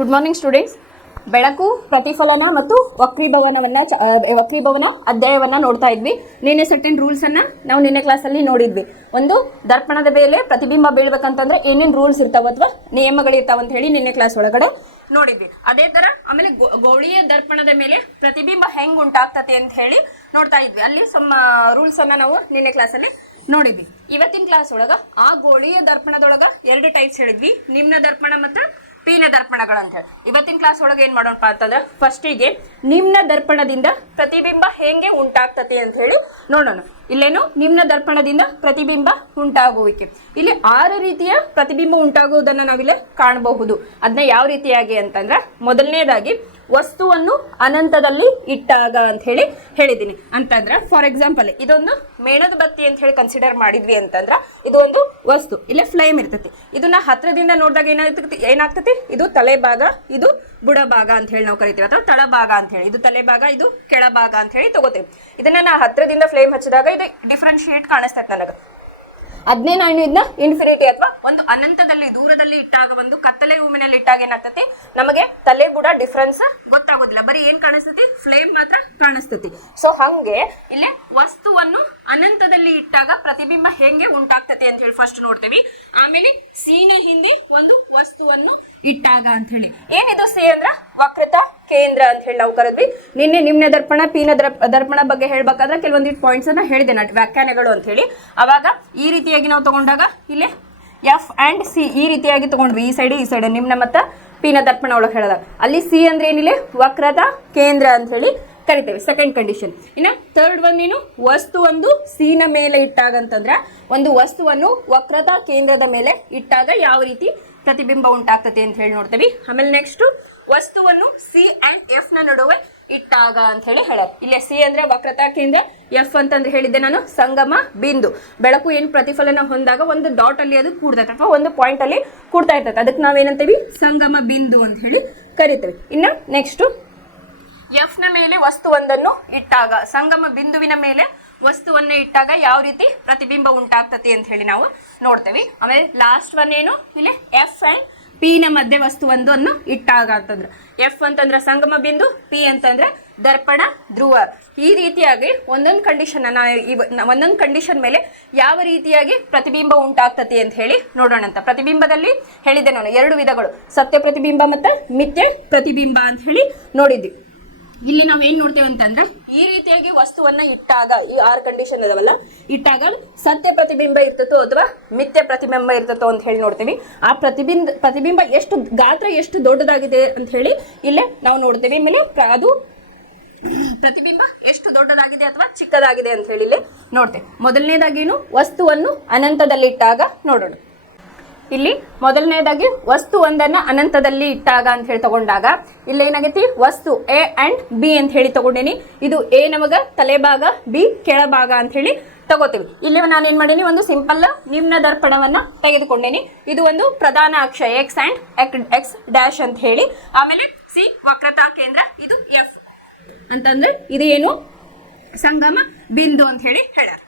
Good morning students. ಬೆಳಕು, ಪ್ರತಿಫಲನ ಮತ್ತು ವಕ್ರೀಭವನ ಅಧ್ಯಾಯವನ್ನ ನೋಡ್ತಾ ಇದ್ವಿ. ನಿನ್ನೆ ಸರ್ಟನ್ ರೂಲ್ಸ್ ಅನ್ನ ನಾವು ನಿನ್ನೆ ಕ್ಲಾಸಲ್ಲಿ ನೋಡಿದ್ವಿ. ಒಂದು ದರ್ಪಣದ ಮೇಲೆ ಪ್ರತಿಬಿಂಬ ಬೀಳ್ಬೇಕಂತಂದ್ರೆ ಏನೇನು ರೂಲ್ಸ್ ಇರ್ತಾವ ಅಥವಾ ನಿಯಮಗಳಿರ್ತಾವ ಅಂತ ಹೇಳಿ ನಿನ್ನೆ ಕ್ಲಾಸ್ ಒಳಗಡೆ ನೋಡಿದ್ವಿ. ಅದೇ ತರ ಆಮೇಲೆ ಗೋಳೀಯ ದರ್ಪಣದ ಮೇಲೆ ಪ್ರತಿಬಿಂಬ ಹೆಂಗ್ ಉಂಟಾಗ್ತತೆ ಅಂತ ಹೇಳಿ ನೋಡ್ತಾ ಇದ್ವಿ. ಅಲ್ಲಿ ಸಮ್ ರೂಲ್ಸ್ ಅನ್ನ ನಾವು ನಿನ್ನೆ ಕ್ಲಾಸಲ್ಲಿ ನೋಡಿದ್ವಿ. ಇವತ್ತಿನ ಕ್ಲಾಸ್ ಒಳಗ ಆ ಗೋಳೀಯ ದರ್ಪಣದೊಳಗ 2 ಟೈಪ್ಸ್ ಹೇಳಿದ್ವಿ, ನಿಮ್ನ ದರ್ಪಣ ಮತ್ತು ಪೀನ ದರ್ಪಣಗಳಂತ ಹೇಳಿ. ಇವತ್ತಿನ ಕ್ಲಾಸ್ ಒಳಗೆ ಏನ್ ಮಾಡೋಣಪ್ಪ ಅಂತಂದ್ರೆ ಫಸ್ಟಿಗೆ ನಿಮ್ನ ದರ್ಪಣದಿಂದ ಪ್ರತಿಬಿಂಬ ಹೆಂಗೆ ಉಂಟಾಗ್ತತೆ ಅಂತ ಹೇಳಿ ನೋಡೋಣ. ಇಲ್ಲೇನು ನಿಮ್ನ ದರ್ಪಣದಿಂದ ಪ್ರತಿಬಿಂಬ ಉಂಟಾಗುವಿಕೆ, ಇಲ್ಲಿ 6 ರೀತಿಯ ಪ್ರತಿಬಿಂಬ ಉಂಟಾಗುವುದನ್ನು ನಾವಿಲ್ಲಿ ಕಾಣಬಹುದು. ಅದನ್ನ ಯಾವ ರೀತಿಯಾಗಿ ಅಂತಂದ್ರೆ, ಮೊದಲನೇದಾಗಿ ವಸ್ತುವನ್ನು ಅನಂತದಲ್ಲಿ ಇಟ್ಟಾಗ ಅಂತ ಹೇಳಿ ಹೇಳಿದ್ದೀನಿ. ಅಂತಂದ್ರ ಫಾರ್ ಎಕ್ಸಾಂಪಲ್ ಇದೊಂದು ಮೇಣದ ಬತ್ತಿ ಅಂತ ಹೇಳಿ ಕನ್ಸಿಡರ್ ಮಾಡಿದ್ವಿ ಅಂತಂದ್ರ ಇದು ಒಂದು ವಸ್ತು, ಇಲ್ಲೇ ಫ್ಲೇಮ್ ಇರ್ತೈತಿ. ಇದನ್ನ ಹತ್ರದಿಂದ ನೋಡಿದಾಗ ಏನಾಗ್ತತಿ, ಇದು ತಲೆ ಭಾಗ, ಇದು ಬುಡ ಭಾಗ ಅಂತ ಹೇಳಿ ನಾವು ಕರಿತೀವಿ, ಅಥವಾ ತಳಭಾಗ ಅಂತ ಹೇಳಿ. ಇದು ತಲೆ ಭಾಗ, ಇದು ಕೆಳಭಾಗ ಅಂತ ಹೇಳಿ ತಗೋತೀವಿ. ಇದನ್ನ ನಾ ಹತ್ರದಿಂದ ಫ್ಲೇಮ್ ಹಚ್ಚಿದಾಗ ಇದು ಡಿಫ್ರೆನ್ಶಿಯೇಟ್ ಕಾಣಿಸ್ತೈತೆ ನನಗೆ. ಅದನ್ನೇ ನಾನು ಇದನ್ನ ಇನ್ಫಿನಿಟಿ ಅಥವಾ ಒಂದು ಅನಂತದಲ್ಲಿ ದೂರದಲ್ಲಿ ಇಟ್ಟಾಗ, ಒಂದು ಕತ್ತಲೆ ರೂಮಿನಲ್ಲಿ ಇಟ್ಟಾಗ ಏನಾಗ್ತತಿ, ನಮಗೆ ತಲೆ ಬುಡ ಡಿಫ್ರೆನ್ಸ್ ಗೊತ್ತಾಗೋದಿಲ್ಲ, ಬರೀ ಏನ್ ಕಾಣಿಸ್ತತಿ, ಫ್ಲೇಮ್ ಮಾತ್ರ ಕಾಣಿಸ್ತತಿ. ಸೊ ಹಂಗೆ ಇಲ್ಲಿ ವಸ್ತುವನ್ನು ಅನಂತದಲ್ಲಿ ಇಟ್ಟಾಗ ಪ್ರತಿಬಿಂಬ ಹೆಂಗೆ ಉಂಟಾಗ್ತತಿ ಅಂತ ಹೇಳಿ ಫಸ್ಟ್ ನೋಡ್ತೇವಿ. ಆಮೇಲೆ ಸೀನ ಹಿಂದೆ ಒಂದು ವಸ್ತುವನ್ನು ಇಟ್ಟಾಗ ಅಂತ ಹೇಳಿ, ಏನಿದು ಸಿ ಅಂದ್ರ ವಕ್ರತ ಕೇಂದ್ರ ಅಂತ ಹೇಳಿ ನಾವು ಕರೆದ್ವಿ. ನಿನ್ನೆ ನಿಮ್ನ ದರ್ಪಣ, ಪೀನ ದರ್ಪಣ ಬಗ್ಗೆ ಹೇಳ್ಬೇಕಾದ್ರೆ ಕೆಲವೊಂದಿಷ್ಟು ಪಾಯಿಂಟ್ಸ್ ಅನ್ನ ಹೇಳಿದೆ ನಾನು, ವ್ಯಾಖ್ಯಾನಗಳು ಅಂತ ಹೇಳಿ. ಅವಾಗ ಈ ರೀತಿಯಾಗಿ ನಾವು ತಗೊಂಡಾಗ ಇಲ್ಲಿ ಎಫ್ ಅಂಡ್ ಸಿ ಈ ರೀತಿಯಾಗಿ ತಗೊಂಡ್ವಿ, ಈ ಸೈಡ್ ನಿಮ್ನ ಮತ್ತು ಪೀನ ದರ್ಪಣ ಒಳಗೆ ಹೇಳಿದಾಗ. ಅಲ್ಲಿ ಸಿ ಅಂದ್ರೆ ಏನಿಲ್ಲ, ವಕ್ರತಾ ಕೇಂದ್ರ ಅಂತ ಹೇಳಿ ಕರಿತೇವೆ, ಸೆಕೆಂಡ್ ಕಂಡೀಷನ್. ಇನ್ನು ಥರ್ಡ್ ಒನ್ ಏನು, ವಸ್ತು ಒಂದು ಸೀನ ಮೇಲೆ ಇಟ್ಟಾಗ ಅಂತಂದ್ರೆ, ಒಂದು ವಸ್ತುವನ್ನು ವಕ್ರತಾ ಕೇಂದ್ರದ ಮೇಲೆ ಇಟ್ಟಾಗ ಯಾವ ರೀತಿ ಪ್ರತಿಬಿಂಬ ಉಂಟಾಗ್ತದೆ ಅಂತ ಹೇಳಿ ನೋಡ್ತೇವೆ. ಆಮೇಲೆ ನೆಕ್ಸ್ಟ್ ವಸ್ತುವನ್ನು ಸಿ ಅಂಡ್ ಎಫ್ ನ ನಡುವೆ ಇಟ್ಟಾಗ ಅಂತ ಹೇಳಿ ಹೇಳೋದು. ಇಲ್ಲಿ ಸಿ ಅಂದ್ರೆ ವಕ್ರತಾ ಕೇಂದ್ರ, ಎಫ್ ಅಂತಂದ್ರೆ ಹೇಳಿದ್ದೆ ನಾನು ಸಂಗಮ ಬಿಂದು. ಬೆಳಕು ಏನು ಪ್ರತಿಫಲನ ಹೊಂದಾಗ ಒಂದು ಡಾಟ್ ಅಲ್ಲಿ ಅದು ಕೂಡ್ತೈತೆ ಅಥವಾ ಒಂದು ಪಾಯಿಂಟ್ ಅಲ್ಲಿ ಕೂಡ್ತಾ ಇರ್ತೈತೆ, ಅದಕ್ಕೆ ನಾವೇನಂತೀವಿ, ಸಂಗಮ ಬಿಂದು ಅಂತ ಹೇಳಿ ಕರಿತೇವೆ. ಇನ್ನು ನೆಕ್ಸ್ಟ್ ಎಫ್ ನ ಮೇಲೆ ವಸ್ತುವೊಂದನ್ನು ಇಟ್ಟಾಗ, ಸಂಗಮ ಬಿಂದುವಿನ ಮೇಲೆ ವಸ್ತುವನ್ನೇ ಇಟ್ಟಾಗ ಯಾವ ರೀತಿ ಪ್ರತಿಬಿಂಬ ಉಂಟಾಗ್ತತಿ ಅಂತ ಹೇಳಿ ನಾವು ನೋಡ್ತೇವೆ. ಆಮೇಲೆ ಲಾಸ್ಟ್ ಒನ್ ಏನು, ಇಲ್ಲಿ ಎಫ್ ಅಂಡ್ ಪಿ ನ ಮಧ್ಯೆ ವಸ್ತುವೊಂದನ್ನು ಇಟ್ಟಾಗ ಅಂತಂದ್ರೆ, ಎಫ್ ಅಂತಂದ್ರೆ ಸಂಗಮ ಬಿಂದು, ಪಿ ಅಂತಂದ್ರೆ ದರ್ಪಣ ಧ್ರುವ. ಈ ರೀತಿಯಾಗಿ ಒಂದೊಂದು ಕಂಡೀಷನ್ ಮೇಲೆ ಯಾವ ರೀತಿಯಾಗಿ ಪ್ರತಿಬಿಂಬ ಉಂಟಾಗ್ತತಿ ಅಂತ ಹೇಳಿ ನೋಡೋಣ ಅಂತ. ಪ್ರತಿಬಿಂಬದಲ್ಲಿ ಹೇಳಿದ್ದೆ ನಾನು 2 ವಿಧಗಳು, ಸತ್ಯ ಪ್ರತಿಬಿಂಬ ಮತ್ತು ಮಿಥ್ಯೆ ಪ್ರತಿಬಿಂಬ ಅಂತ ಹೇಳಿ ನೋಡಿದ್ವಿ. ಇಲ್ಲಿ ನಾವು ಏನ್ ನೋಡ್ತೇವೆ ಅಂತಂದ್ರೆ, ಈ ರೀತಿಯಾಗಿ ವಸ್ತುವನ್ನ ಇಟ್ಟಾಗ, ಈ 6 ಕಂಡೀಷನ್ ಇದಾವಲ್ಲ, ಇಟ್ಟಾಗ ಸತ್ಯ ಪ್ರತಿಬಿಂಬ ಇರ್ತತೋ ಅಥವಾ ಮಿಥ್ಯ ಪ್ರತಿಬಿಂಬ ಇರ್ತತೋ ಅಂತ ಹೇಳಿ ನೋಡ್ತೀವಿ. ಆ ಪ್ರತಿಬಿಂಬ ಎಷ್ಟು ಗಾತ್ರ ಎಷ್ಟು ದೊಡ್ಡದಾಗಿದೆ ಅಂತ ಹೇಳಿ ಇಲ್ಲೇ ನಾವು ನೋಡ್ತೇವೆ. ಆಮೇಲೆ ಅದು ಪ್ರತಿಬಿಂಬ ಎಷ್ಟು ದೊಡ್ಡದಾಗಿದೆ ಅಥವಾ ಚಿಕ್ಕದಾಗಿದೆ ಅಂತ ಹೇಳಿ ಇಲ್ಲಿ ನೋಡ್ತೇವೆ. ಮೊದಲನೇದಾಗೇನು, ವಸ್ತುವನ್ನು ಅನಂತದಲ್ಲಿ ಇಟ್ಟಾಗ ನೋಡೋಣ. ಇಲ್ಲಿ ಮೊದಲನೇದಾಗಿ ವಸ್ತು ಒಂದನ್ನ ಅನಂತದಲ್ಲಿ ಇಟ್ಟಾಗ ಅಂತ ಹೇಳಿ ತಗೊಂಡಾಗ ಇಲ್ಲಿ ಏನಾಗೈತಿ, ವಸ್ತು ಎ ಅಂಡ್ ಬಿ ಅಂತ ಹೇಳಿ ತಗೊಂಡೇನಿ. ಇದು ಎ ನಮಗ ತಲೆಭಾಗ, ಬಿ ಕೆಳಭಾಗ ಅಂತ ಹೇಳಿ ತಗೋತೀವಿ. ಇಲ್ಲಿ ನಾನು ಏನ್ ಮಾಡೀನಿ, ಒಂದು ಸಿಂಪಲ್ ನಿಮ್ನ ದರ್ಪಣವನ್ನ ತೆಗೆದುಕೊಂಡೇನಿ. ಇದು ಒಂದು ಪ್ರಧಾನ ಅಕ್ಷ ಎಕ್ಸ್ ಅಂಡ್ ಎಕ್ಸ್ ಡ್ಯಾಶ್ ಅಂತ ಹೇಳಿ. ಆಮೇಲೆ ಸಿ ವಕ್ರತಾ ಕೇಂದ್ರ, ಇದು ಎಫ್ ಅಂತಂದ್ರೆ ಇದು ಏನು, ಸಂಗಮ ಬಿಂದು ಅಂತ ಹೇಳಿ ಹೇಳ್ಯಾರ.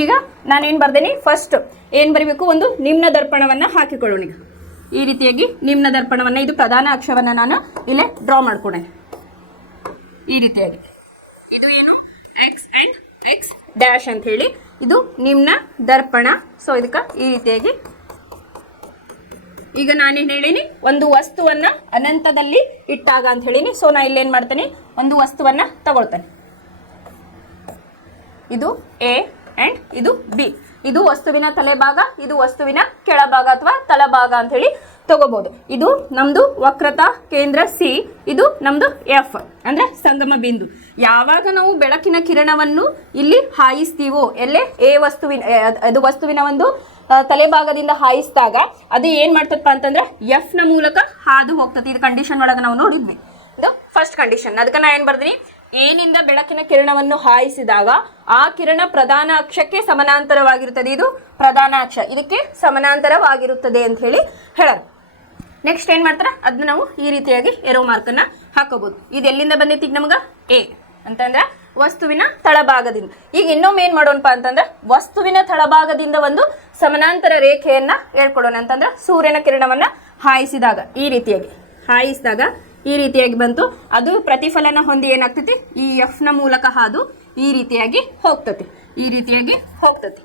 ಈಗ ನಾನೇನು ಬರ್ದೇನಿ, ಫಸ್ಟ್ ಏನು ಬರಿಬೇಕು, ಒಂದು ನಿಮ್ನ ದರ್ಪಣವನ್ನ ಹಾಕಿಕೊಳ್ಳೋಣ. ಈಗ ಈ ರೀತಿಯಾಗಿ ನಿಮ್ನ ದರ್ಪಣವನ್ನ, ಇದು ಪ್ರಧಾನ ಅಕ್ಷವನ್ನ ನಾನು ಇಲ್ಲೇ ಡ್ರಾ ಮಾಡ್ಕೊಂಡೆ ಈ ರೀತಿಯಾಗಿ. ಇದು ಏನು, ಎಕ್ಸ್ ಅಂಡ್ ಎಕ್ಸ್ ಡ್ಯಾಶ್ ಅಂತ ಹೇಳಿ, ಇದು ನಿಮ್ನ ದರ್ಪಣ. ಸೊ ಇದಕ್ಕೆ ಈ ರೀತಿಯಾಗಿ ಈಗ ನಾನೇನು ಹೇಳೀನಿ, ಒಂದು ವಸ್ತುವನ್ನ ಅನಂತದಲ್ಲಿ ಇಟ್ಟಾಗ ಅಂತ ಹೇಳೀನಿ. ಸೊ ನಾ ಇಲ್ಲೇನು ಮಾಡ್ತೇನೆ, ಒಂದು ವಸ್ತುವನ್ನ ತಗೊಳ್ತೇನೆ. ಇದು ಎ ಅಂಡ್ ಇದು ಬಿ. ಇದು ವಸ್ತುವಿನ ತಲೆಭಾಗ, ಇದು ವಸ್ತುವಿನ ಕೆಳಭಾಗ ಅಥವಾ ತಳಭಾಗ ಅಂತ ಹೇಳಿ ತಗೋಬಹುದು. ಇದು ನಮ್ದು ವಕ್ರತಾ ಕೇಂದ್ರ ಸಿ, ಇದು ನಮ್ದು ಎಫ್ ಅಂದ್ರೆ ಸಂಗಮ ಬಿಂದು. ಯಾವಾಗ ನಾವು ಬೆಳಕಿನ ಕಿರಣವನ್ನು ಇಲ್ಲಿ ಹಾಯಿಸ್ತೀವೋ, ಎಲ್ಲೇ ಎ ಅದು ವಸ್ತುವಿನ ಒಂದು ತಲೆಭಾಗದಿಂದ ಹಾಯಿಸಿದಾಗ ಅದು ಏನ್ ಮಾಡ್ತಪ್ಪ ಅಂತಂದ್ರೆ ಎಫ್ ನ ಮೂಲಕ ಹಾದು ಹೋಗ್ತದೆ. ಇದು ಕಂಡೀಷನ್ ಒಳಗೆ ನಾವು ನೋಡಿದ್ವಿ, ಇದು ಫಸ್ಟ್ ಕಂಡೀಷನ್. ಅದಕ್ಕೆ ನಾ ಏನ್ ಬರ್ತೀನಿ, ಏನಿಂದ ಬೆಳಕಿನ ಕಿರಣವನ್ನು ಹಾಯಿಸಿದಾಗ ಆ ಕಿರಣ ಪ್ರಧಾನ ಅಕ್ಷಕ್ಕೆ ಸಮಾನಾಂತರವಾಗಿರುತ್ತದೆ. ಇದು ಪ್ರಧಾನ ಅಕ್ಷ, ಇದಕ್ಕೆ ಸಮಾನಾಂತರವಾಗಿರುತ್ತದೆ ಅಂತ ಹೇಳಿ ಹೇಳೋದು. ನೆಕ್ಸ್ಟ್ ಏನ್ ಮಾಡ್ತಾರೆ, ಅದನ್ನ ನಾವು ಈ ರೀತಿಯಾಗಿ ಏರೋ ಮಾರ್ಕ್ ಅನ್ನ ಹಾಕೋಬಹುದು. ಇದು ಎಲ್ಲಿಂದ ಬಂದೈತಿ, ಈಗ ನಮಗ ಎ ಅಂತಂದ್ರೆ ವಸ್ತುವಿನ ತಳಭಾಗದಿಂದ. ಈಗ ಇನ್ನೊಮ್ಮೆ ಏನ್ ಮಾಡೋಣಪ್ಪ ಅಂತಂದ್ರೆ, ವಸ್ತುವಿನ ತಳಭಾಗದಿಂದ ಒಂದು ಸಮಾನಾಂತರ ರೇಖೆಯನ್ನ ಹೇಳ್ಕೊಡೋಣ. ಅಂತಂದ್ರೆ ಸೂರ್ಯನ ಕಿರಣವನ್ನ ಹಾಯಿಸಿದಾಗ ಈ ರೀತಿಯಾಗಿ ಹಾಯಿಸಿದಾಗ ಈ ರೀತಿಯಾಗಿ ಬಂತು. ಅದು ಪ್ರತಿಫಲನ ಹೊಂದಿ ಏನಾಗ್ತೈತಿ, ಈ ಎಫ್ ನ ಮೂಲಕ ಹಾದು ಈ ರೀತಿಯಾಗಿ ಹೋಗ್ತತಿ, ಈ ರೀತಿಯಾಗಿ ಹೋಗ್ತತಿ.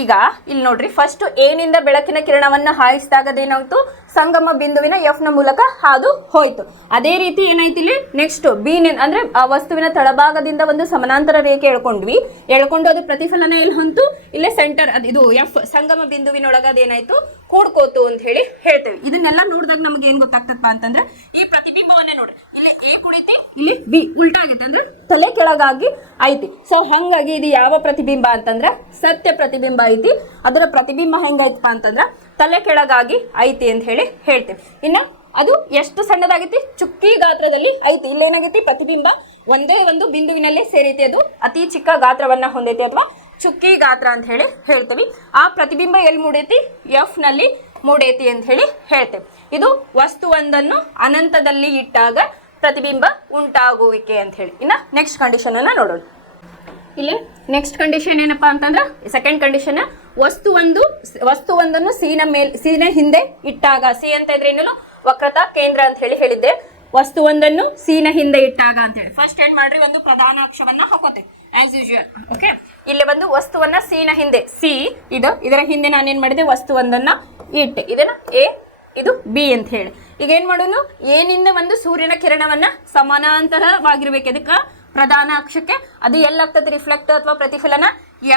ಈಗ ಇಲ್ಲಿ ನೋಡ್ರಿ, ಫಸ್ಟ್ ಏನಿಂದ ಬೆಳಕಿನ ಕಿರಣವನ್ನ ಹಾಯಿಸಿದಾಗ ಅದೇನಾಯ್ತು, ಸಂಗಮ ಬಿಂದುವಿನ ಎಫ್ ನ ಮೂಲಕ ಹಾದು ಹೋಯ್ತು. ಅದೇ ರೀತಿ ಏನಾಯ್ತು ಇಲ್ಲಿ ನೆಕ್ಸ್ಟ್ ಬಿ ಅಂದ್ರೆ ಆ ವಸ್ತುವಿನ ತಳಭಾಗದಿಂದ ಒಂದು ಸಮಾನಾಂತರ ರೇಖೆ ಎಳ್ಕೊಂಡು ಅದು ಪ್ರತಿಫಲನ ಎಲ್ಲಿ ಹೊಂತು, ಇಲ್ಲೇ ಸೆಂಟರ್ ಇದು ಎಫ್ ಸಂಗಮ ಬಿಂದುವಿನೊಳಗ ಅದೇನಾಯ್ತು ಕೂಡ್ಕೋತು ಅಂತ ಹೇಳಿ ಹೇಳ್ತೇವೆ. ಇದನ್ನೆಲ್ಲ ನೋಡಿದಾಗ ನಮ್ಗೆ ಏನ್ ಗೊತ್ತಾಗ್ತದಪ್ಪ ಅಂತಂದ್ರೆ, ಈ ಪ್ರತಿಬಿಂಬವನ್ನೇ ನೋಡ್ರಿ, ಇಲ್ಲಿ ಎ ಕುಳಿತಿ ಇಲ್ಲಿ ಬಿ ಉಲ್ಟಾ ಆಗೈತೆ, ಅಂದ್ರೆ ತಲೆ ಕೆಳಗಾಗಿ ಐತಿ. ಸೊ ಹಂಗಾಗಿ ಇದು ಯಾವ ಪ್ರತಿಬಿಂಬ ಅಂತಂದ್ರೆ ಸತ್ಯ ಪ್ರತಿಬಿಂಬ ಐತಿ. ಅದರ ಪ್ರತಿಬಿಂಬ ಹೆಂಗೈತಪ್ಪ ಅಂತಂದ್ರ ತಲೆ ಕೆಳಗಾಗಿ ಐತಿ ಅಂತ ಹೇಳಿ ಹೇಳ್ತೇವೆ. ಇನ್ನ ಅದು ಎಷ್ಟು ಸಣ್ಣದಾಗೈತಿ, ಚುಕ್ಕಿ ಗಾತ್ರದಲ್ಲಿ ಐತಿ. ಇಲ್ಲೇನಾಗೈತಿ, ಪ್ರತಿಬಿಂಬ ಒಂದೇ ಒಂದು ಬಿಂದುವಿನಲ್ಲೇ ಸೇರೈತಿ, ಅದು ಅತಿ ಚಿಕ್ಕ ಗಾತ್ರವನ್ನ ಹೊಂದೈತಿ ಅಥವಾ ಚುಕ್ಕಿ ಗಾತ್ರ ಅಂತ ಹೇಳಿ ಹೇಳ್ತೇವೆ. ಆ ಪ್ರತಿಬಿಂಬ ಎಲ್ಲಿ ಮೂಡೈತಿ, ಎಫ್ ನಲ್ಲಿ ಮೂಡೈತಿ ಅಂತ ಹೇಳಿ ಹೇಳ್ತೇವೆ. ಇದು ವಸ್ತುವೊಂದನ್ನು ಅನಂತದಲ್ಲಿ ಇಟ್ಟಾಗ ಪ್ರತಿಬಿಂಬ ಉಂಟಾಗುವಿಕೆ ಅಂತ ಹೇಳಿ. ಇನ್ನ ನೆಕ್ಸ್ಟ್ ಕಂಡೀಷನ್ ಅನ್ನ ನೋಡೋಣ. ಇಲ್ಲಿ ನೆಕ್ಸ್ಟ್ ಕಂಡೀಷನ್ ಏನಪ್ಪಾ ಅಂತಂದ್ರೆ, ಸೆಕೆಂಡ್ ಕಂಡೀಷನ್, ವಸ್ತುವೊಂದನ್ನು ಸೀನ ಹಿಂದೆ ಇಟ್ಟಾಗ. ಸಿ ಅಂತ ಇದ್ರೆ ಏನು, ವಕ್ರತಾ ಕೇಂದ್ರ ಅಂತ ಹೇಳಿ ಹೇಳಿದ್ದೆ. ವಸ್ತುವೊಂದನ್ನು ಸೀನ ಹಿಂದೆ ಇಟ್ಟಾಗ ಅಂತ ಹೇಳಿ ಫಸ್ಟ್ ಏನ್ ಮಾಡ್ರಿ, ಒಂದು ಪ್ರಧಾನ ಅಕ್ಷವನ್ನ ಹಾಕೋತೇವೆ ಆಸ್ ಯೂಶುವಲ್. ಓಕೆ, ಇಲ್ಲಿ ಒಂದು ವಸ್ತುವನ್ನ ಸೀನ ಹಿಂದೆ, ಸಿ ಇದರ ಹಿಂದೆ ನಾನೇನ್ ಮಾಡಿದೆ, ವಸ್ತುವೊಂದನ್ನ ಇಟ್ಟೆ. ಇದನ್ನ ಎ, ಇದು ಬಿ ಅಂತ ಹೇಳಿ. ಈಗ ಏನ್ ಮಾಡೋನು, ಏನಿಂದ ಒಂದು ಸೂರ್ಯನ ಕಿರಣವನ್ನ ಸಮಾನಾಂತರವಾಗಿರ್ಬೇಕು, ಇದಕ್ಕ ಪ್ರಧಾನ ಅಕ್ಷಕ್ಕೆ. ಅದು ಎಲ್ಲಾಗ್ತದೆ, ರಿಫ್ಲೆಕ್ಟ್ ಅಥವಾ ಪ್ರತಿಫಲನ,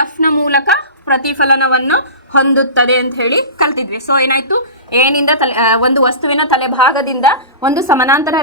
ಎಫ್ ನ ಮೂಲಕ ಪ್ರತಿಫಲನವನ್ನು ಹೊಂದುತ್ತದೆ ಅಂತ ಹೇಳಿ ಕಲ್ತಿದ್ವಿ. ಸೊ ಏನಾಯ್ತು, ಏನಿಂದ ಒಂದು ವಸ್ತುವಿನ ತಲೆಭಾಗದಿಂದ ಒಂದು ಸಮಾನಾಂತರ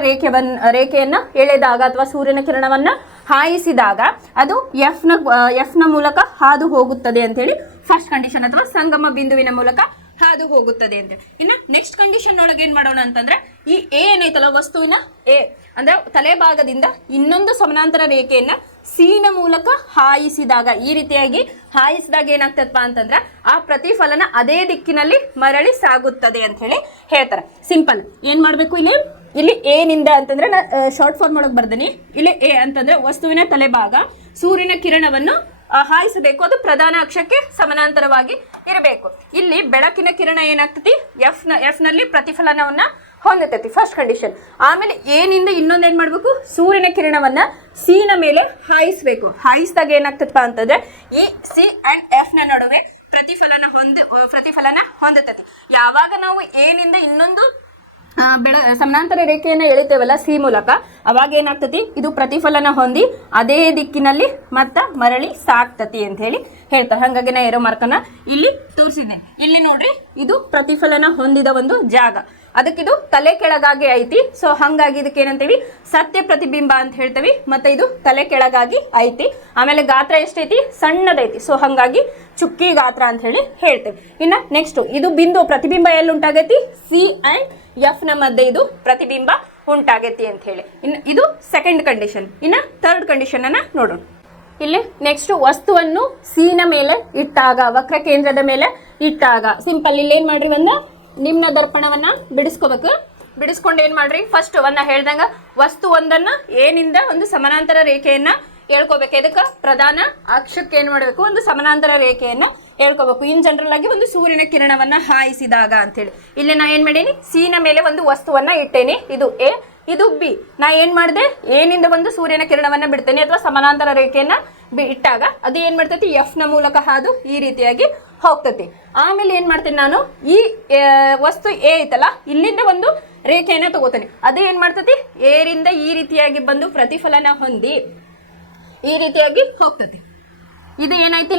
ರೇಖೆಯನ್ನ ಎಳೆದಾಗ ಅಥವಾ ಸೂರ್ಯನ ಕಿರಣವನ್ನ ಹಾಯಿಸಿದಾಗ ಅದು ಎಫ್ ನ ಮೂಲಕ ಹಾದು ಹೋಗುತ್ತದೆ ಅಂತ ಹೇಳಿ ಫಸ್ಟ್ ಕಂಡೀಷನ್, ಅಥವಾ ಸಂಗಮ ಬಿಂದುವಿನ ಮೂಲಕ ಹಾದು ಹೋಗುತ್ತದೆ ಅಂತ. ಇನ್ನು ನೆಕ್ಸ್ಟ್ ಕಂಡೀಷನ್ ಒಳಗೆ ಏನ್ ಮಾಡೋಣ ಅಂತಂದ್ರೆ, ಈ ಎ ಏನೈತಲ್ಲ, ವಸ್ತುವಿನ ಎ ಅಂದ್ರೆ ತಲೆಭಾಗದಿಂದ ಇನ್ನೊಂದು ಸಮಾನಾಂತರ ರೇಖೆಯನ್ನ ಸೀನ ಮೂಲಕ ಹಾಯಿಸಿದಾಗ, ಈ ರೀತಿಯಾಗಿ ಹಾಯಿಸಿದಾಗ ಏನಾಗ್ತದಪ್ಪ ಅಂತಂದ್ರೆ ಆ ಪ್ರತಿಫಲನ ಅದೇ ದಿಕ್ಕಿನಲ್ಲಿ ಮರಳಿ ಸಾಗುತ್ತದೆ ಅಂತ ಹೇಳಿ ಹೇಳ್ತಾರೆ. ಸಿಂಪಲ್ ಏನ್ ಮಾಡ್ಬೇಕು, ಇಲ್ಲಿ ಏನಿಂದ ಅಂತಂದ್ರೆ ಶಾರ್ಟ್ ಫಾರ್ಮ್ ಒಳಗೆ ಬರ್ದೇನಿ. ಇಲ್ಲಿ ಎ ಅಂತಂದ್ರೆ ವಸ್ತುವಿನ ತಲೆಭಾಗ ಸೂರ್ಯನ ಕಿರಣವನ್ನು ಹಾಯಿಸಬೇಕು, ಅದು ಪ್ರಧಾನ ಅಕ್ಷಕ್ಕೆ ಸಮಾನಾಂತರವಾಗಿ ಇರಬೇಕು. ಇಲ್ಲಿ ಬೆಳಕಿನ ಕಿರಣ ಏನಾಗ್ತತಿ, ಎಫ್ ನಲ್ಲಿ ಪ್ರತಿಫಲನವನ್ನ ಹೊಂದತೈತಿ, ಫಸ್ಟ್ ಕಂಡೀಷನ್. ಆಮೇಲೆ ಏನಿಂದ ಇನ್ನೊಂದೇನ್ ಮಾಡ್ಬೇಕು, ಸೂರ್ಯನ ಕಿರಣವನ್ನ ಸಿ ನ ಮೇಲೆ ಹಾಯಿಸ್ಬೇಕು. ಹಾಯಿಸಿದಾಗ ಏನಾಗ್ತದಪ್ಪ ಅಂತಂದ್ರೆ ಈ ಸಿ ಅಂಡ್ ಎಫ್ ನ ನಡುವೆ ಪ್ರತಿಫಲನ ಹೊಂದತೈತಿ. ಯಾವಾಗ ನಾವು ಏನಿಂದ ಇನ್ನೊಂದು ಸಮಾನಾಂತರ ರೇಖೆಯನ್ನು ಎಳಿತೇವಲ್ಲ ಸಿ ಮೂಲಕ, ಅವಾಗ ಏನಾಗ್ತತಿ, ಇದು ಪ್ರತಿಫಲನ ಹೊಂದಿ ಅದೇ ದಿಕ್ಕಿನಲ್ಲಿ ಮತ್ತ ಮರಳಿ ಸಾಕ್ತತಿ ಅಂತ ಹೇಳಿ ಹೇಳ್ತಾರೆ. ಹಾಗಾಗಿ ನಾ ಏರೋ ಮಾರ್ಕನ್ನ ಇಲ್ಲಿ ತೋರಿಸಿದ್ದೆ. ಇಲ್ಲಿ ನೋಡ್ರಿ, ಇದು ಪ್ರತಿಫಲನ ಹೊಂದಿದ ಒಂದು ಜಾಗ, ಅದಕ್ಕಿದು ತಲೆ ಕೆಳಗಾಗಿ ಐತಿ. ಸೊ ಹಂಗಾಗಿ ಇದಕ್ಕೆ ಏನಂತೀವಿ, ಸತ್ಯ ಪ್ರತಿಬಿಂಬ ಅಂತ ಹೇಳ್ತೀವಿ. ಮತ್ತೆ ಇದು ತಲೆ ಕೆಳಗಾಗಿ ಐತಿ. ಆಮೇಲೆ ಗಾತ್ರ ಎಷ್ಟೈತಿ, ಸಣ್ಣದೈತಿ. ಸೊ ಹಂಗಾಗಿ ಚುಕ್ಕಿ ಗಾತ್ರ ಅಂತ ಹೇಳಿ ಹೇಳ್ತೇವೆ. ಇನ್ನ ನೆಕ್ಸ್ಟ್, ಇದು ಬಿಂದು ಪ್ರತಿಬಿಂಬ ಎಲ್ಲಿ ಉಂಟಾಗೈತಿ, ಸಿ ಅಂಡ್ ಎಫ್ ನ ಮಧ್ಯೆ ಇದು ಪ್ರತಿಬಿಂಬ ಉಂಟಾಗೈತಿ ಅಂತ ಹೇಳಿ. ಇನ್ನು ಇದು ಸೆಕೆಂಡ್ ಕಂಡೀಷನ್. ಇನ್ನ ಥರ್ಡ್ ಕಂಡೀಷನ್ ಅನ್ನ ನೋಡೋಣ. ಇಲ್ಲಿ ನೆಕ್ಸ್ಟ್, ವಸ್ತುವನ್ನು ಸೀನ ಮೇಲೆ ಇಟ್ಟಾಗ, ವಕ್ರ ಕೇಂದ್ರದ ಮೇಲೆ ಇಟ್ಟಾಗ. ಸಿಂಪಲ್, ಇಲ್ಲಿ ಏನ್ ಮಾಡ್ರಿ, ಒಂದು ನಿಮ್ನ ದರ್ಪಣವನ್ನ ಬಿಡಿಸ್ಕೋಬೇಕು. ಬಿಡಿಸ್ಕೊಂಡು ಏನ್ ಮಾಡ್ರಿ, ಫಸ್ಟ್ ಹೇಳ್ದಂಗ ವಸ್ತು ಒಂದನ್ನ ಏನಿಂದ ಒಂದು ಸಮಾನಾಂತರ ರೇಖೆಯನ್ನ ಹೇಳ್ಕೋಬೇಕು. ಇದಕ್ಕೆ ಪ್ರಧಾನ ಅಕ್ಷಕ್ಕೆ ಏನ್ ಮಾಡಬೇಕು, ಒಂದು ಸಮಾನಾಂತರ ರೇಖೆಯನ್ನ ಹೇಳ್ಕೋಬೇಕು. ಇನ್ ಜನರಲ್ ಆಗಿ ಒಂದು ಸೂರ್ಯನ ಕಿರಣವನ್ನ ಹಾಯಿಸಿದಾಗ ಅಂತ ಹೇಳಿ. ಇಲ್ಲಿ ನಾ ಏನ್ ಮಾಡೀನಿ, ಸೀನ ಮೇಲೆ ಒಂದು ವಸ್ತುವನ್ನ ಇಟ್ಟೇನಿ, ಇದು ಎ, ಇದು ಬಿ. ನಾ ಏನ್ ಮಾಡಿದೆ, ಏನಿಂದ ಒಂದು ಸೂರ್ಯನ ಕಿರಣವನ್ನ ಬಿಡ್ತೇನೆ ಅಥವಾ ಸಮಾನಾಂತರ ರೇಖೆಯನ್ನ ಇಟ್ಟಾಗ ಅದು ಏನ್ ಮಾಡ್ತೈತಿ, ಎಫ್ ನ ಮೂಲಕ ಹಾದು ಈ ರೀತಿಯಾಗಿ ಹೋಗ್ತತಿ. ಆಮೇಲೆ ಏನ್ ಮಾಡ್ತೇನೆ ನಾನು, ಈ ವಸ್ತು ಎ ಐತಲ್ಲ, ಇಲ್ಲಿಂದ ಒಂದು ರೇಖೆಯನ್ನ ತಗೋತೇನೆ. ಅದು ಏನ್ ಮಾಡ್ತತಿ, ಏರಿಂದ ಈ ರೀತಿಯಾಗಿ ಬಂದು ಪ್ರತಿಫಲನ ಹೊಂದಿ ಈ ರೀತಿಯಾಗಿ ಹೋಗ್ತತಿ. ಇದು ಏನಾಯ್ತು,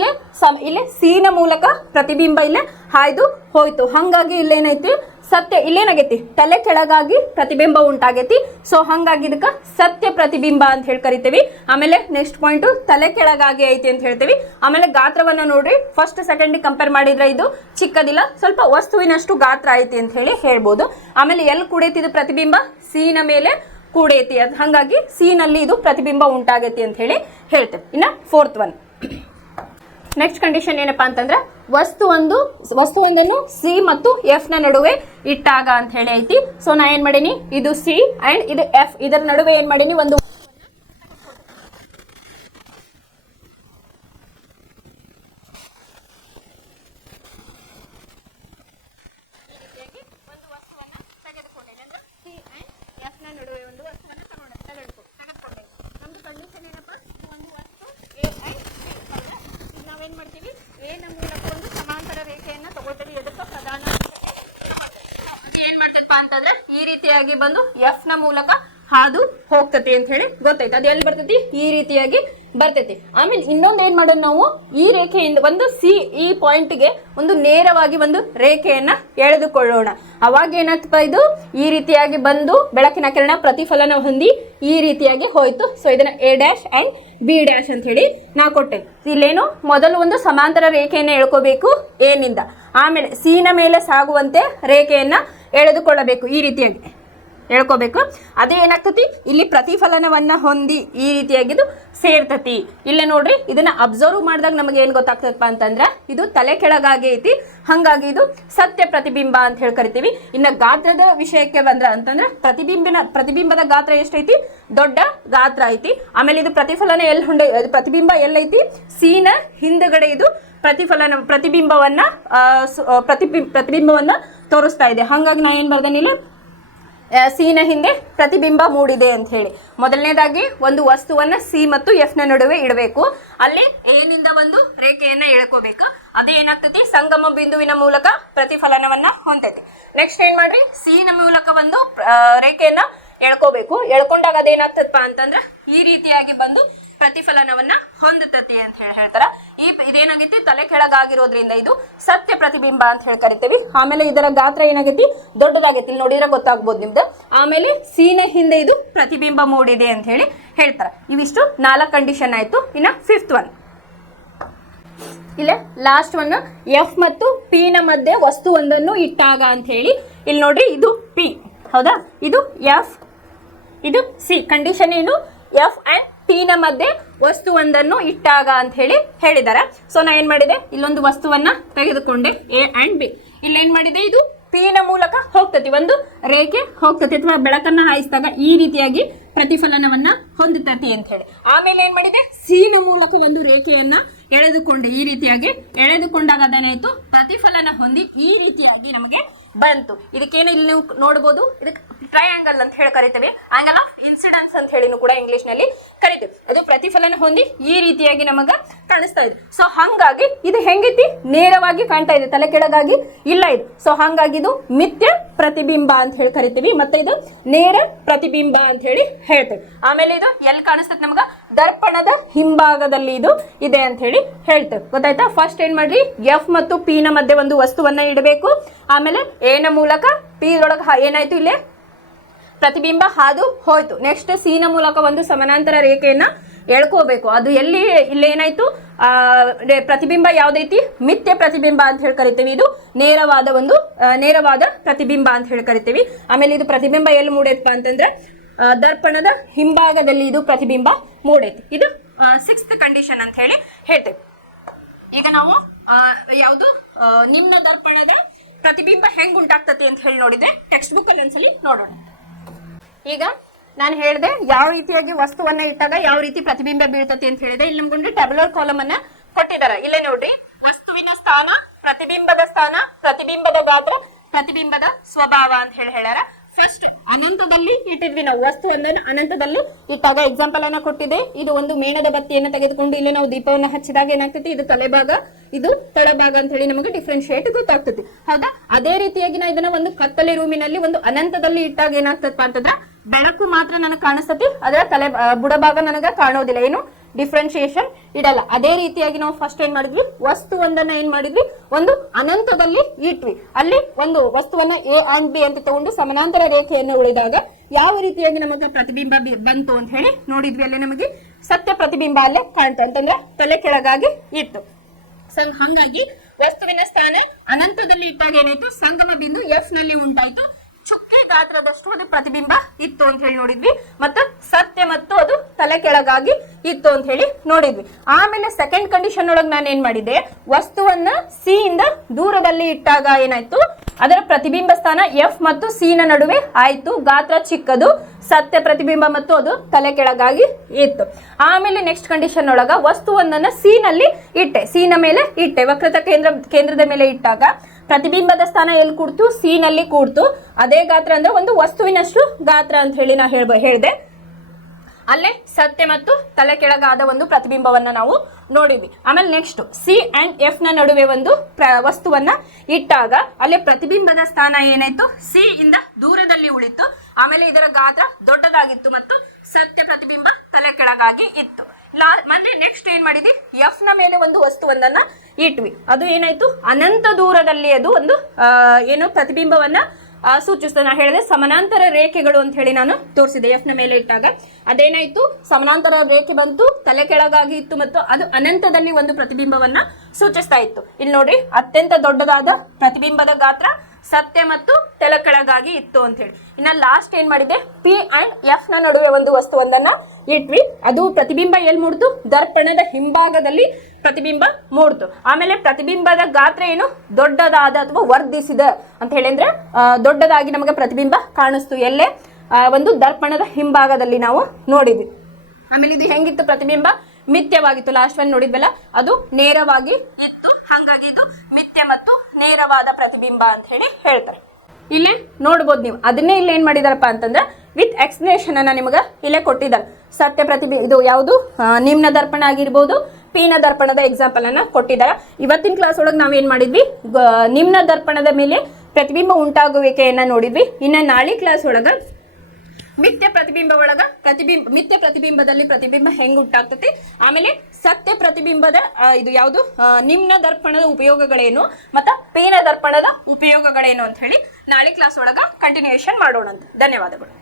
ಇಲ್ಲಿ ಸೀನ ಮೂಲಕ ಪ್ರತಿಬಿಂಬ ಇಲ್ಲೇ ಹಾಯ್ದು ಹೋಯ್ತು. ಹಂಗಾಗಿ ಇಲ್ಲೇನೈತಿ, ಸತ್ಯ ಇಲ್ಲೇನಾಗೈತಿ, ತಲೆ ಕೆಳಗಾಗಿ ಪ್ರತಿಬಿಂಬ ಉಂಟಾಗೈತಿ. ಸೊ ಹಂಗಾಗಿ ಇದಕ್ಕೆ ಸತ್ಯ ಪ್ರತಿಬಿಂಬ ಅಂತ ಹೇಳಿ ಕರಿತೀವಿ. ಆಮೇಲೆ ನೆಕ್ಸ್ಟ್ ಪಾಯಿಂಟ್, ತಲೆ ಕೆಳಗಾಗಿ ಐತಿ ಅಂತ ಹೇಳ್ತೀವಿ. ಆಮೇಲೆ ಗಾತ್ರವನ್ನ ನೋಡ್ರಿ, ಫಸ್ಟ್ ಸೆಕೆಂಡ್ ಕಂಪೇರ್ ಮಾಡಿದ್ರೆ ಇದು ಚಿಕ್ಕದಿಲ್ಲ, ಸ್ವಲ್ಪ ವಸ್ತುವಿನಷ್ಟು ಗಾತ್ರ ಐತಿ ಅಂತ ಹೇಳಿ ಹೇಳ್ಬೋದು. ಆಮೇಲೆ ಎಲ್ಲಿ ಕೂಡೈತಿ ಇದು ಪ್ರತಿಬಿಂಬ, ಸೀನ ಮೇಲೆ ಕೂಡೈತಿ. ಅದು ಹಂಗಾಗಿ ಸೀನಲ್ಲಿ ಇದು ಪ್ರತಿಬಿಂಬ ಉಂಟಾಗೈತಿ ಅಂತ ಹೇಳಿ ಹೇಳ್ತೇವೆ. ಇನ್ನ ಫೋರ್ತ್ ಒನ್, ನೆಕ್ಸ್ಟ್ ಕಂಡೀಷನ್ ಏನಪ್ಪಾ ಅಂತಂದ್ರೆ, ವಸ್ತುವೊಂದನ್ನು ಸಿ ಮತ್ತು ಎಫ್ ನ ನಡುವೆ ಇಟ್ಟಾಗ ಅಂತ ಹೇಳಿ ಐತಿ. ಸೊ ನಾ ಏನ್ ಮಾಡೀನಿ, ಇದು ಸಿ ಅಂಡ್ ಇದು ಎಫ್, ಇದರ ನಡುವೆ ಏನ್ ಮಾಡೀನಿ, ಒಂದು ವಸ್ತುವನ್ನ ತೆಗೆದುಕೊಂಡೆ. ಅಂತಂದ್ರೆ ಈ ರೀತಿಯಾಗಿ ಬಂದು ಎಫ್ ನ ಮೂಲಕ ಹಾದು ಹೋಗ್ತತಿ ಅಂತ ಹೇಳಿ ಗೊತ್ತೈತೆ. ಅದು ಎಲ್ಲಿ ಬರ್ತೈತಿ? ಈ ರೀತಿಯಾಗಿ ಬರ್ತೈತಿ. ಆಮೇಲೆ ಇನ್ನೊಂದು ಏನ್ ಮಾಡೋಣ ನಾವು, ಈ ರೇಖೆಯಿಂದ ಒಂದು ಈ ಪಾಯಿಂಟ್ಗೆ ಒಂದು ನೇರವಾಗಿ ಒಂದು ರೇಖೆಯನ್ನ ಎಳೆದುಕೊಳ್ಳೋಣ. ಅವಾಗ ಏನಾಗ್ತಪ್ಪ, ಇದು ಈ ರೀತಿಯಾಗಿ ಬಂದು ಬೆಳಕಿನ ಕಿರಣ ಪ್ರತಿಫಲನ ಹೊಂದಿ ಈ ರೀತಿಯಾಗಿ ಹೋಯ್ತು. ಸೊ ಇದನ್ನ A' ಅಂಡ್ B' ಅಂತ ಹೇಳಿ ನಾ ಕೊಟ್ಟೆ. ಇಲ್ಲೇನು ಮೊದಲು ಒಂದು ಸಮಾಂತರ ರೇಖೆಯನ್ನ ಎಳ್ಕೋಬೇಕು ಏನಿಂದ, ಆಮೇಲೆ C ನ ಮೇಲೆ ಸಾಗುವಂತೆ ರೇಖೆಯನ್ನ ಎಳೆದುಕೊಳ್ಳಬೇಕು, ಈ ರೀತಿಯಾಗಿ ಹೇಳ್ಕೋಬೇಕು. ಅದೇ ಏನಾಗ್ತತಿ, ಇಲ್ಲಿ ಪ್ರತಿಫಲನವನ್ನ ಹೊಂದಿ ಈ ರೀತಿಯಾಗಿದ್ದು ಸೇರ್ತತಿ. ಇಲ್ಲೇ ನೋಡ್ರಿ, ಇದನ್ನ ಅಬ್ಸರ್ವ್ ಮಾಡಿದಾಗ ನಮಗೆ ಏನ್ ಗೊತ್ತಾಗ್ತದಪ್ಪ ಅಂತಂದ್ರ ಇದು ತಲೆ ಕೆಳಗಾಗಿ ಐತಿ, ಹಂಗಾಗಿ ಇದು ಸತ್ಯ ಪ್ರತಿಬಿಂಬ ಅಂತ ಹೇಳಿ ಕರಿತೀವಿ. ಇನ್ನ ಗಾತ್ರದ ವಿಷಯಕ್ಕೆ ಬಂದ್ರ ಅಂತಂದ್ರೆ ಪ್ರತಿಬಿಂಬದ ಗಾತ್ರ ಎಷ್ಟೈತಿ? ದೊಡ್ಡ ಗಾತ್ರ ಐತಿ. ಆಮೇಲೆ ಇದು ಪ್ರತಿಫಲನ ಪ್ರತಿಬಿಂಬ ಎಲ್ಲೈತಿ? ಸೀನ ಹಿಂದಗಡೆ ಇದು ಪ್ರತಿಬಿಂಬವನ್ನ ತೋರಿಸ್ತಾ ಇದೆ. ಹಂಗಾಗಿ ನಾ ಏನ್ ಬರ್ದೇನಿಲ್ಲ, ಸಿ ನ ಹಿಂದೆ ಪ್ರತಿಬಿಂಬ ಮೂಡಿದೆ ಅಂತ ಹೇಳಿ. ಮೊದಲನೇದಾಗಿ ಒಂದು ವಸ್ತುವನ್ನ ಸಿ ಮತ್ತು ಎಫ್ ನ ನಡುವೆ ಇಡಬೇಕು. ಅಲ್ಲಿ ಏನಿಂದ ಒಂದು ರೇಖೆಯನ್ನ ಎಳ್ಕೋಬೇಕು. ಅದೇ ಏನಾಗ್ತೈತಿ, ಸಂಗಮ ಬಿಂದುವಿನ ಮೂಲಕ ಪ್ರತಿಫಲನವನ್ನ ಹೊಂದೈತಿ. ನೆಕ್ಸ್ಟ್ ಏನ್ ಮಾಡ್ರಿ, ಸಿ ನ ಮೂಲಕ ಒಂದು ರೇಖೆಯನ್ನ ಎಳ್ಕೋಬೇಕು. ಎಳ್ಕೊಂಡಾಗ ಅದೇನಾಗ್ತದಪ್ಪ ಅಂತಂದ್ರ ಈ ರೀತಿಯಾಗಿ ಬಂದು ಪ್ರತಿಫಲನವನ್ನ ಹೊಂದತತಿ ಅಂತ ಹೇಳಿ ಹೇಳ್ತಾರ. ಇದೇನಾಗೈತಿ, ತಲೆ ಕೆಳಗಾಗಿರೋದ್ರಿಂದ ಇದು ಸತ್ಯ ಪ್ರತಿಬಿಂಬ ಅಂತ ಹೇಳಿ ಕರಿತೀವಿ. ಆಮೇಲೆ ಇದರ ಗಾತ್ರ ಏನಾಗೈತಿ, ದೊಡ್ಡದಾಗೈತಿ, ನೋಡಿದ್ರೆ ಗೊತ್ತಾಗ್ಬೋದು ನಿಮ್ದು. ಆಮೇಲೆ ಸಿ ನ ಹಿಂದೆ ಇದು ಪ್ರತಿಬಿಂಬ ಮೂಡಿದೆ ಅಂತ ಹೇಳಿ ಹೇಳ್ತಾರ. ಇವಿಷ್ಟು 4 ಕಂಡೀಷನ್ ಆಯ್ತು. ಇನ್ನ 5th ಒನ್, ಇಲ್ಲ ಲಾಸ್ಟ್ ಒನ್, ಎಫ್ ಮತ್ತು ಪಿ ನ ಮಧ್ಯೆ ವಸ್ತು ಒಂದನ್ನು ಇಟ್ಟಾಗ ಅಂತ ಹೇಳಿ. ಇಲ್ಲಿ ನೋಡ್ರಿ, ಇದು ಪಿ ಹೌದಾ, ಇದು ಎಫ್, ಇದು ಸಿ. ಕಂಡೀಷನ್ ಏನು, ಎಫ್ ಅಂಡ್ ಪಿ ನ ಮಧ್ಯೆ ವಸ್ತು ಒಂದನ್ನು ಇಟ್ಟಾಗ ಅಂತ ಹೇಳಿ ಹೇಳಿದಾರೆ. ಸೊ ನಾ ಏನ್ ಮಾಡಿದೆ, ಇಲ್ಲೊಂದು ವಸ್ತುವನ್ನ ತೆಗೆದುಕೊಂಡೆ ಎ ಅಂಡ್ ಬಿ. ಇಲ್ಲಿ ಏನ್ ಮಾಡಿದೆ, ಇದು ಪಿ ನ ಮೂಲಕ ಹೋಗ್ತತಿ, ಒಂದು ರೇಖೆ ಹೋಗ್ತತಿ ಅಥವಾ ಬೆಳಕನ್ನ ಹಾಯಿಸಿದಾಗ ಈ ರೀತಿಯಾಗಿ ಪ್ರತಿಫಲನವನ್ನ ಹೊಂದುತ್ತತಿ ಅಂತ ಹೇಳಿ. ಆಮೇಲೆ ಏನ್ ಮಾಡಿದೆ, ಸಿ ನ ಮೂಲಕ ಒಂದು ರೇಖೆಯನ್ನ ಎಳೆದುಕೊಂಡೆ, ಈ ರೀತಿಯಾಗಿ ಎಳೆದುಕೊಂಡಾಗ ಅದೇನಾಯ್ತು, ಪ್ರತಿಫಲನ ಹೊಂದಿ ಈ ರೀತಿಯಾಗಿ ನಮಗೆ ಬಂತು. ಇದಕ್ಕೇನು ಇಲ್ಲಿ ನೀವು ನೋಡಬಹುದು, ಇದಕ್ಕೆ ಟ್ರಯಾಂಗಲ್ ಅಂತ ಹೇಳಿ ಕರಿತೇವೆ, ಆಂಗಲ್ ಆಫ್ ಇನ್ಸಿಡೆನ್ಸ್ ಅಂತ ಹೇಳಿ ಕೂಡ ಇಂಗ್ಲಿಷ್ ನಲ್ಲಿ ಕರಿತೇವೆ. ಅದು ಪ್ರತಿಫಲನ ಹೊಂದಿ ಈ ರೀತಿಯಾಗಿ ನಮಗ ಕಾಣಿಸ್ತಾ ಇದೆ. ಸೊ ಹಂಗಾಗಿ ಇದು ಹೆಂಗೈತಿ, ನೇರವಾಗಿ ಕಾಣ್ತಾ ಇದೆ, ತಲೆ ಕೆಳಗಾಗಿ ಇಲ್ಲ ಇದು. ಸೊ ಹಂಗಾಗಿ ಇದು ಮಿಥ್ಯ ಪ್ರತಿಬಿಂಬ ಅಂತ ಹೇಳಿ ಕರಿತೀವಿ, ಮತ್ತೆ ಇದು ನೇರ ಪ್ರತಿಬಿಂಬ ಅಂತ ಹೇಳಿ ಹೇಳ್ತೇವೆ. ಆಮೇಲೆ ಇದು ಎಲ್ಲಿ ಕಾಣಿಸ್ತದೆ ನಮಗ, ದರ್ಪಣದ ಹಿಂಭಾಗದಲ್ಲಿ ಇದು ಇದೆ ಅಂತ ಹೇಳಿ ಹೇಳ್ತೇವೆ. ಗೊತ್ತಾಯ್ತಾ? ಫಸ್ಟ್ ಏನ್ ಮಾಡ್ರಿ, ಎಫ್ ಮತ್ತು ಪಿ ನ ಮಧ್ಯೆ ಒಂದು ವಸ್ತುವನ್ನ ಇಡಬೇಕು. ಆಮೇಲೆ ಎ ನ ಮೂಲಕ ಪಿ ಒಳಗ ಏನಾಯ್ತು, ಇಲ್ಲೇ ಪ್ರತಿಬಿಂಬ ಹಾದು ಹೋಯ್ತು. ನೆಕ್ಸ್ಟ್ ಸಿ ನ ಮೂಲಕ ಒಂದು ಸಮಾನಾಂತರ ರೇಖೆಯನ್ನ ಎಳ್ಕೋಬೇಕು. ಅದು ಎಲ್ಲಿ, ಇಲ್ಲಿ ಏನಾಯ್ತು, ಪ್ರತಿಬಿಂಬ ಯಾವ್ದೈತಿ, ಮಿಥ್ಯ ಪ್ರತಿಬಿಂಬ ಅಂತ ಹೇಳಿ ಕರಿತೀವಿ. ಇದು ನೇರವಾದ ಪ್ರತಿಬಿಂಬ ಅಂತ ಹೇಳಿ ಕರಿತೀವಿ. ಆಮೇಲೆ ಇದು ಪ್ರತಿಬಿಂಬ ಎಲ್ಲಿ ಮೂಡೈತಪ್ಪ ಅಂತಂದ್ರೆ ದರ್ಪಣದ ಹಿಂಭಾಗದಲ್ಲಿ ಇದು ಪ್ರತಿಬಿಂಬ ಮೂಡೈತಿ. ಇದು 6th ಕಂಡೀಷನ್ ಅಂತ ಹೇಳಿ ಹೇಳ್ತೇವೆ. ಈಗ ನಾವು ಯಾವುದು ನಿಮ್ನ ದರ್ಪಣದ ಪ್ರತಿಬಿಂಬ ಹೆಂಗ್ ಉಂಟಾಗ್ತತಿ ಅಂತ ಹೇಳಿ ನೋಡಿದೆ, ಟೆಕ್ಸ್ಟ್ ಬುಕ್ ಅಲ್ಲಿ ಒಂದ್ಸಲಿ ನೋಡೋಣ. ಈಗ ನಾನು ಹೇಳಿದೆ ಯಾವ ರೀತಿಯಾಗಿ ವಸ್ತುವನ್ನ ಇಟ್ಟಾಗ ಯಾವ ರೀತಿ ಪ್ರತಿಬಿಂಬ ಬೀಳ್ತತಿ ಅಂತ ಹೇಳಿದೆ. ಇಲ್ಲಿ ನಮ್ಗೊಂದು ಟ್ಯಾಬ್ಯುಲರ್ ಕಾಲಮ್ ಅನ್ನ ಕೊಟ್ಟಿದ್ದಾರೆ. ಇಲ್ಲೇ ನೋಡ್ರಿ, ವಸ್ತುವಿನ ಸ್ಥಾನ, ಪ್ರತಿಬಿಂಬದ ಸ್ಥಾನ, ಪ್ರತಿಬಿಂಬದ ಗಾತ್ರ, ಪ್ರತಿಬಿಂಬದ ಸ್ವಭಾವ ಅಂತ ಹೇಳಿ ಹೇಳ್ಯಾರ. ಫಸ್ಟ್ ಅನಂತದಲ್ಲಿ ಇಟ್ಟಿದ್ವಿ ನಾವು ವಸ್ತುವನ್ನ, ಅನಂತದಲ್ಲಿ ಇಟ್ಟಾಗ ಎಕ್ಸಾಂಪಲ್ ಅನ್ನ ಕೊಟ್ಟಿದೆ. ಇದು ಒಂದು ಮೇಣದ ಬತ್ತಿಯನ್ನು ತೆಗೆದುಕೊಂಡು ಇಲ್ಲಿ ನಾವು ದೀಪವನ್ನು ಹಚ್ಚಿದಾಗ ಏನಾಗ್ತೈತಿ, ಇದು ತಲೆಭಾಗ, ಇದು ತಳಭಾಗ ಅಂತ ಹೇಳಿ ನಮಗೆ ಡಿಫ್ರೆನ್ಶಿಯೇಟ್ ಗೊತ್ತಾಗ್ತೈತಿ. ಹೌದಾ? ಅದೇ ರೀತಿಯಾಗಿ ನಾ ಇದನ್ನ ಒಂದು ಕತ್ತಲೆ ರೂಮಿನಲ್ಲಿ ಒಂದು ಅನಂತದಲ್ಲಿ ಇಟ್ಟಾಗ ಏನಾಗ್ತದಪ್ಪ ಅಂತಂದ್ರ ಬೆಳಕು ಮಾತ್ರ ನನಗೆ ಕಾಣಿಸ್ತತಿ, ಅದರ ಬುಡಭಾಗ ನನಗ ಕಾಣೋದಿಲ್ಲ, ಏನು ಡಿಫ್ರೆನ್ಶಿಯೇಷನ್ ಇಡಲ್ಲ. ಅದೇ ರೀತಿಯಾಗಿ ನಾವು ಫಸ್ಟ್ ಏನ್ ಮಾಡಿದ್ವಿ, ವಸ್ತು ಒಂದನ್ನ ಏನ್ ಮಾಡಿದ್ವಿ, ಒಂದು ಅನಂತದಲ್ಲಿ ಇಟ್ವಿ. ಅಲ್ಲಿ ಒಂದು ವಸ್ತುವನ್ನ ಎ ಅಂಡ್ ಬಿ ಅಂತ ತಗೊಂಡು ಸಮಾನಾಂತರ ರೇಖೆಯನ್ನು ಉಳಿದಾಗ ಯಾವ ರೀತಿಯಾಗಿ ನಮಗೆ ಪ್ರತಿಬಿಂಬ ಬಂತು ಅಂತ ಹೇಳಿ ನೋಡಿದ್ವಿ. ಅಲ್ಲಿ ನಮಗೆ ಸತ್ಯ ಪ್ರತಿಬಿಂಬ ಅಲ್ಲೇ ಕಾಣ್ತು, ಅಂತಂದ್ರೆ ತಲೆ ಕೆಳಗಾಗಿ ಇತ್ತು. ಹಂಗಾಗಿ ವಸ್ತುವಿನ ಸ್ಥಾನ ಅನಂತದಲ್ಲಿ ಇಟ್ಟಾಗ ಏನಾಯ್ತು, ಸಂಗಮ ಬಿಂದು ಎಫ್ ನಲ್ಲಿ ಉಂಟಾಯ್ತು. ಚುಕ್ಕೆ ಗಾತ್ರದಷ್ಟು ಅದು ಪ್ರತಿಬಿಂಬ ಇತ್ತು ಅಂತ ಹೇಳಿ ನೋಡಿದ್ವಿ. ಮತ್ತು ಸತ್ಯ ಮತ್ತು ಅದು ತಲೆ ಕೆಳಗಾಗಿ ಇತ್ತು ಅಂತ ಹೇಳಿ ನೋಡಿದ್ವಿ. ಆಮೇಲೆ ಸೆಕೆಂಡ್ ಕಂಡೀಷನ್ ಒಳಗೆ ನಾನು ಏನ್ ಮಾಡಿದ್ದೆ, ವಸ್ತುವನ್ನ ಸಿ ಇಂದ ದೂರದಲ್ಲಿ ಇಟ್ಟಾಗ ಏನಾಯ್ತು, ಅದರ ಪ್ರತಿಬಿಂಬ ಸ್ಥಾನ ಎಫ್ ಮತ್ತು ಸಿ ನ ನಡುವೆ ಆಯ್ತು, ಗಾತ್ರ ಚಿಕ್ಕದು, ಸತ್ಯ ಪ್ರತಿಬಿಂಬ ಮತ್ತು ಅದು ತಲೆ ಕೆಳಗಾಗಿ ಇತ್ತು. ಆಮೇಲೆ ನೆಕ್ಸ್ಟ್ ಕಂಡೀಷನ್ ಒಳಗ ವಸ್ತುವನ್ನ ಸಿ ನಲ್ಲಿ ಇಟ್ಟೆ, ಸಿ ನ ಮೇಲೆ ಇಟ್ಟೆ, ವಕ್ರತ ಕೇಂದ್ರದ ಮೇಲೆ ಇಟ್ಟಾಗ ಪ್ರತಿಬಿಂಬದ ಸ್ಥಾನ ಎಲ್ಲಿ ಕೂಡ್ತು, ಸಿ ನಲ್ಲಿ ಕೂಡ್ತು. ಅದೇ ಗಾತ್ರ ಅಂದ್ರೆ ಒಂದು ವಸ್ತುವಿನಷ್ಟು ಗಾತ್ರ ಅಂತ ಹೇಳಿ ನಾ ಹೇಳ್ದೆ. ಅಲ್ಲೇ ಸತ್ಯ ಮತ್ತು ತಲೆ ಕೆಳಗಾದ ಒಂದು ಪ್ರತಿಬಿಂಬವನ್ನ ನಾವು ನೋಡಿದ್ವಿ. ಆಮೇಲೆ ನೆಕ್ಸ್ಟ್ ಸಿ ಅಂಡ್ ಎಫ್ ನ ನಡುವೆ ಒಂದು ವಸ್ತುವನ್ನ ಇಟ್ಟಾಗ ಅಲ್ಲಿ ಪ್ರತಿಬಿಂಬದ ಸ್ಥಾನ ಏನಾಯ್ತು, ಸಿ ಇಂದ ದೂರದಲ್ಲಿ ಉಳಿತು. ಆಮೇಲೆ ಇದರ ಗಾತ್ರ ದೊಡ್ಡದಾಗಿತ್ತು ಮತ್ತು ಸತ್ಯ ಪ್ರತಿಬಿಂಬ ತಲೆ ಕೆಳಗಾಗಿ ಇತ್ತು. ಮತ್ತೆ ನೆಕ್ಸ್ಟ್ ಏನ್ ಮಾಡಿದ್ವಿ, ಎಫ್ ನ ಮೇಲೆ ಒಂದು ವಸ್ತುವನ್ನ ಇಟ್ವಿ. ಅದು ಏನಾಯ್ತು, ಅನಂತ ದೂರದಲ್ಲಿ ಅದು ಒಂದು ಏನು ಪ್ರತಿಬಿಂಬವನ್ನ ಸೂಚಿಸ್ತದೆ. ನಾ ಹೇಳಿದೆ ಸಮಾನಾಂತರ ರೇಖೆಗಳು ಅಂತ ಹೇಳಿ ನಾನು ತೋರಿಸಿದೆ. ಎಫ್ ನ ಮೇಲೆ ಇಟ್ಟಾಗ ಅದೇನಾಯ್ತು, ಸಮಾನಾಂತರ ರೇಖೆ ಬಂತು, ತಲೆ ಕೆಳಗಾಗಿ ಇತ್ತು ಮತ್ತು ಅದು ಅನಂತದಲ್ಲಿ ಒಂದು ಪ್ರತಿಬಿಂಬವನ್ನ ಸೂಚಿಸ್ತಾ ಇತ್ತು. ಇಲ್ಲಿ ನೋಡ್ರಿ, ಅತ್ಯಂತ ದೊಡ್ಡದಾದ ಪ್ರತಿಬಿಂಬದ ಗಾತ್ರ ಸತ್ಯ ಮತ್ತು ತಲೆ ಕೆಳಗಾಗಿ ಇತ್ತು ಅಂತ ಹೇಳಿ. ಇನ್ನ ಲಾಸ್ಟ್ ಏನ್ ಮಾಡಿದೆ, ಪಿ ಅಂಡ್ ಎಫ್ ನ ನಡುವೆ ಒಂದು ವಸ್ತುವೊಂದನ್ನ ಇಟ್ವಿ. ಅದು ಪ್ರತಿಬಿಂಬ ಎಲ್ಲಿ ಮೂಡ್ತು, ದರ್ಪಣದ ಹಿಂಭಾಗದಲ್ಲಿ ಪ್ರತಿಬಿಂಬ ಮೂಡ್ತು. ಆಮೇಲೆ ಪ್ರತಿಬಿಂಬದ ಗಾತ್ರ ಏನು, ದೊಡ್ಡದಾದ ಅಥವಾ ವರ್ಧಿಸಿದ ಅಂತ ಹೇಳಿ ಅಂದ್ರೆ ದೊಡ್ಡದಾಗಿ ನಮಗೆ ಪ್ರತಿಬಿಂಬ ಕಾಣಿಸ್ತು. ಎಲ್ಲೇ ಒಂದು ದರ್ಪಣದ ಹಿಂಭಾಗದಲ್ಲಿ ನಾವು ನೋಡಿದ್ವಿ. ಆಮೇಲೆ ಇದು ಹೆಂಗಿತ್ತು, ಪ್ರತಿಬಿಂಬ ಮಿಥ್ಯವಾಗಿತ್ತು. ಲಾಸ್ಟ್ ಒನ್ ನೋಡಿದ್ವಲ್ಲ, ಅದು ನೇರವಾಗಿ ಇತ್ತು. ಹಾಗಾಗಿ ಇದು ಮಿಥ್ಯ ಮತ್ತು ನೇರವಾದ ಪ್ರತಿಬಿಂಬ ಅಂತ ಹೇಳಿ ಹೇಳ್ತಾರೆ. ಇಲ್ಲೇ ನೋಡ್ಬೋದು ನೀವು. ಅದನ್ನೇ ಇಲ್ಲಿ ಏನ್ ಮಾಡಿದಾರಪ್ಪ ಅಂತಂದ್ರೆ ವಿತ್ ಎಕ್ಸ್ಪ್ಲನೇಷನ್ ಅನ್ನ ನಿಮ್ಗೆ ಇಲ್ಲೇ ಕೊಟ್ಟಿದ್ದಾರೆ. ಸತ್ಯ ಪ್ರತಿಬಿಂಬ ಇದು ಯಾವುದು, ನಿಮ್ನ ದರ್ಪಣ ಆಗಿರ್ಬೋದು, ಪಿನ ದರ್ಪಣದ ಎಕ್ಸಾಂಪಲ್ ಅನ್ನ ಕೊಟ್ಟಿದ್ದಾರೆ. ಇವತ್ತಿನ ಕ್ಲಾಸ್ ಒಳಗೆ ನಾವೇನ್ ಮಾಡಿದ್ವಿ, ನಿಮ್ನ ದರ್ಪಣದ ಮೇಲೆ ಪ್ರತಿಬಿಂಬ ಉಂಟಾಗುವಿಕೆಯನ್ನ ನೋಡಿದ್ವಿ. ಇನ್ನ ನಾಳೆ ಕ್ಲಾಸ್ ಒಳಗ ಮಿಥ್ಯ ಪ್ರತಿಬಿಂಬ ಒಳಗ ಮಿಥ್ಯ ಪ್ರತಿಬಿಂಬದಲ್ಲಿ ಪ್ರತಿಬಿಂಬ ಹೆಂಗ್ ಉಂಟಾಗ್ತತಿ, ಆಮೇಲೆ ಸತ್ಯ ಪ್ರತಿಬಿಂಬದ ಇದು ಯಾವುದು, ನಿಮ್ನ ದರ್ಪಣದ ಉಪಯೋಗಗಳೇನು ಮತ್ತ ಪೇನ ದರ್ಪಣದ ಉಪಯೋಗಗಳೇನು ಅಂತ ಹೇಳಿ ನಾಳೆ ಕ್ಲಾಸ್ ಒಳಗ ಕಂಟಿನ್ಯೂಯೇಷನ್ ಮಾಡೋಣ ಅಂತ. ಧನ್ಯವಾದಗಳು.